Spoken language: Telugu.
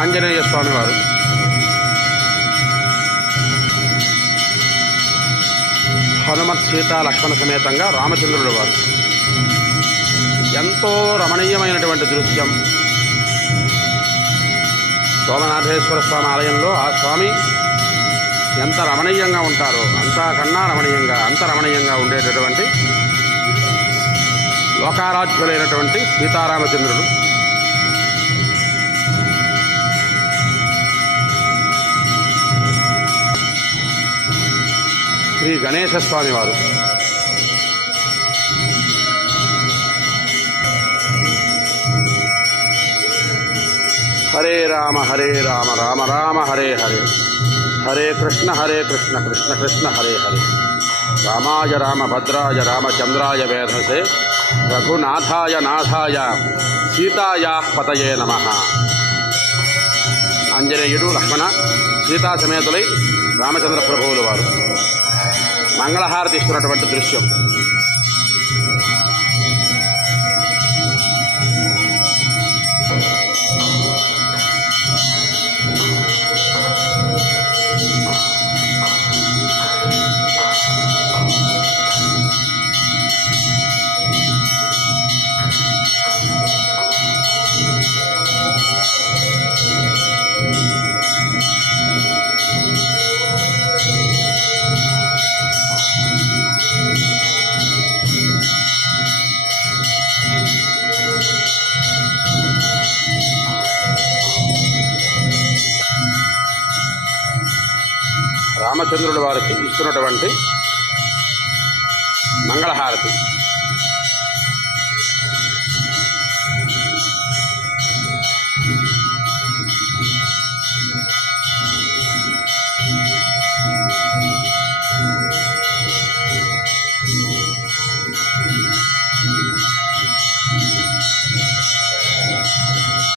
ఆంజనేయ స్వామి వారు హనుమత్ సీతా లక్ష్మణ సమేతంగా రామచంద్రుడు వారు. ఎంతో రమణీయమైనటువంటి దృశ్యం. సోమనాథేశ్వర స్వామి ఆలయంలో ఆ స్వామి ఎంత రమణీయంగా ఉంటారో అంతకన్నా అంత రమణీయంగా ఉండేటటువంటి లోకారాధ్యులైనటువంటి సీతారామచంద్రుడు. శ్రీ గణేశ స్వామి వారు హరే రామ రామ రామ హరే హరే, హరే కృష్ణ కృష్ణ కృష్ణ హరే హరే. రామాయ రామభద్రాయ రామచంద్రాయ వేధసే, రఘునాథాయ నాథాయ సీతాయా పతయే నమః. ఆంజనేయుడు లక్ష్మణ సీతా సమేతులై రామచంద్ర ప్రభువులు వారు మంగళహారతి ఇస్తున్నటువంటి దృశ్యం. రామచంద్రుడి వారికి ఇస్తున్నటువంటి మంగళహారతి.